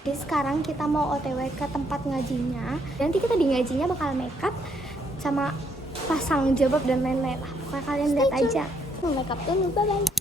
Jadi sekarang kita mau OTW ke tempat ngajinya. Nanti kita di ngajinya bakal makeup sama pasang jilbab dan lain-lain lah. Pokoknya kalian lihat aja. Mau makeup dulu, bye-bye.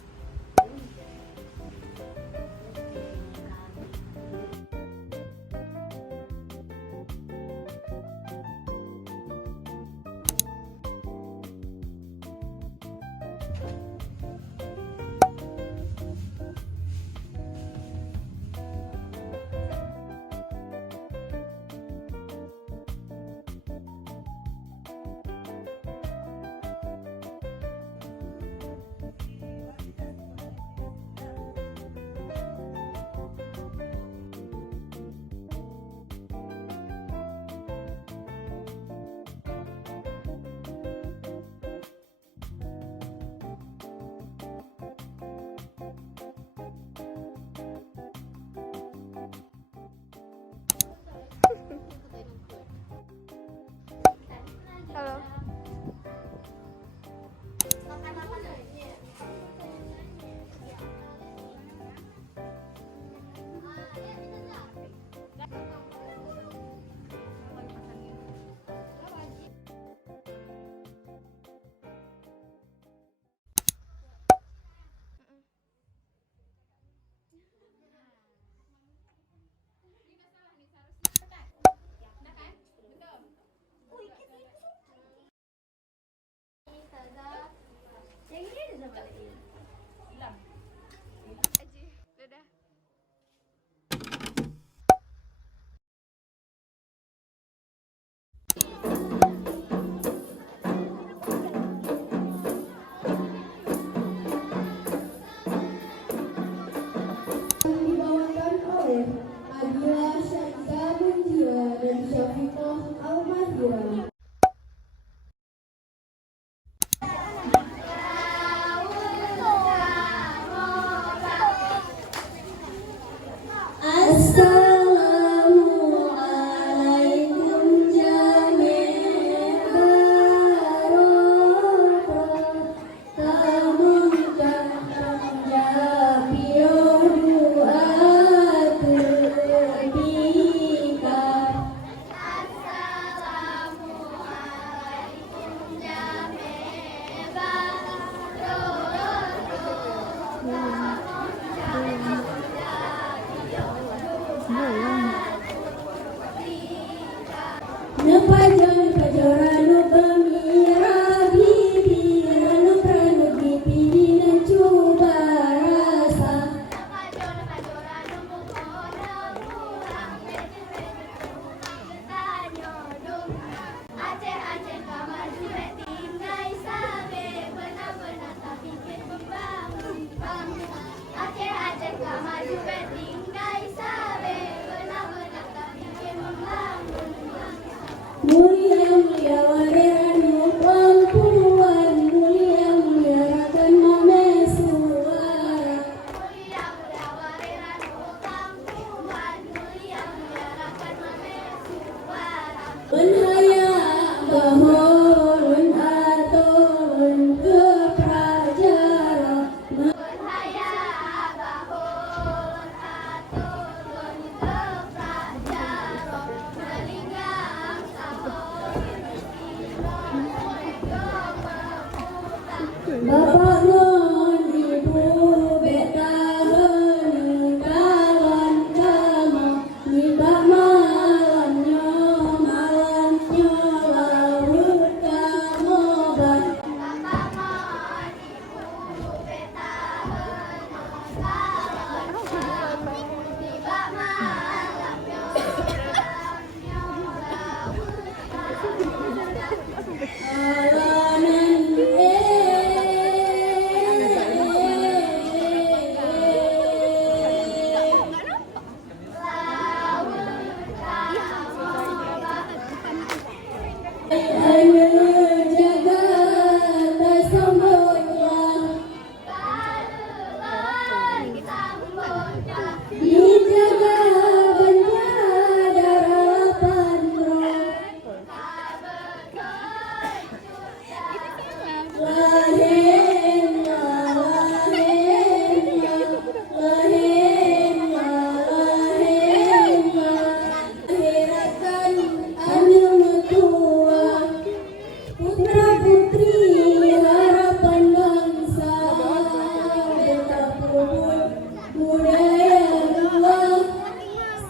budaya luar,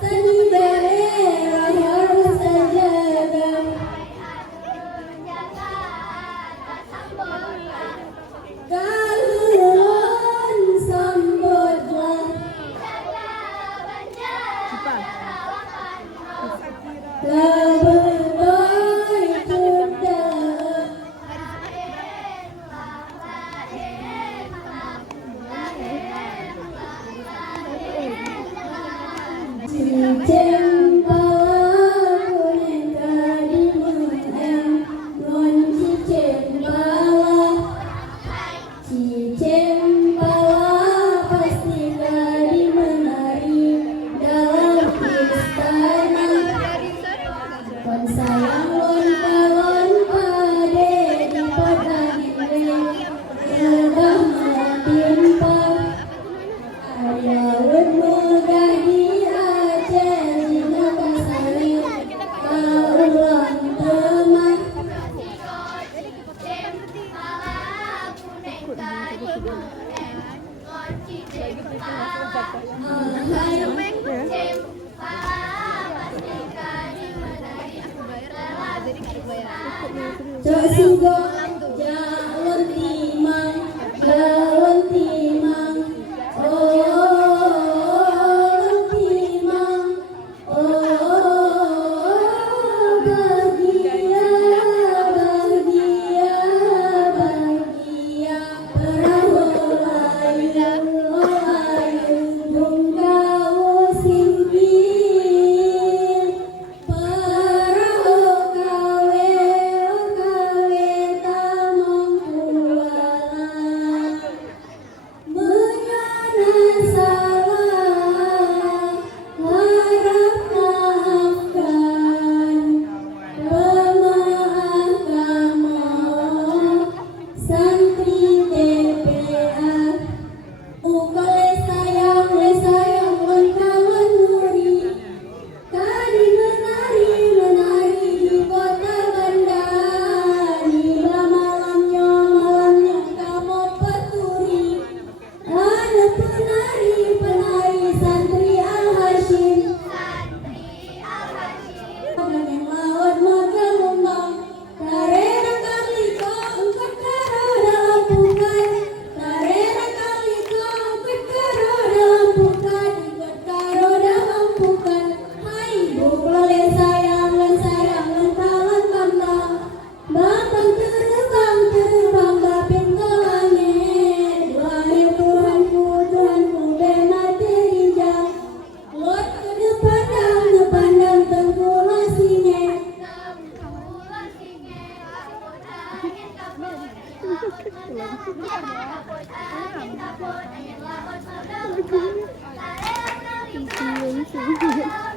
seni daerah harus terjaga. Kaluhun sambutlah labadoi kuda. Cicem pala kuning kadi meneng, non cicem pala. Cicem pala pasti kadi menari dalam istana. Kon sayang lon pade di petani rebah matimpang. Ayawun megah di Aceh jika kasari kaulang teman. Cok sigo jalon timang, jalon timang, oh jalon timang, oh bahagia, bahagia, bahagia. Perahu layu, layu, bungawu singgih. Perahu kawe, kawe tamong kuala. Menyana salah, harap maafkan. Pemaaf kamu, santri TPA. Ukale sayang lon kawan muri. Kadi menari, menari di kota Bandani. Malamnya kamu peturi. Anu penari, penari santri Al-Hashim. Dengan laut maka lumbang. Karena kali kau engkau karo dalam bukan. Karena kali kau engkau karo dalam bukan. Ikut karo dalam bukan. Hai buklole sayang lan kawan kambang. Bambang terbang bapin ke langit. Wahai Tuhanku benar terijang. Lot ngepandang tengkulah singe. Iya,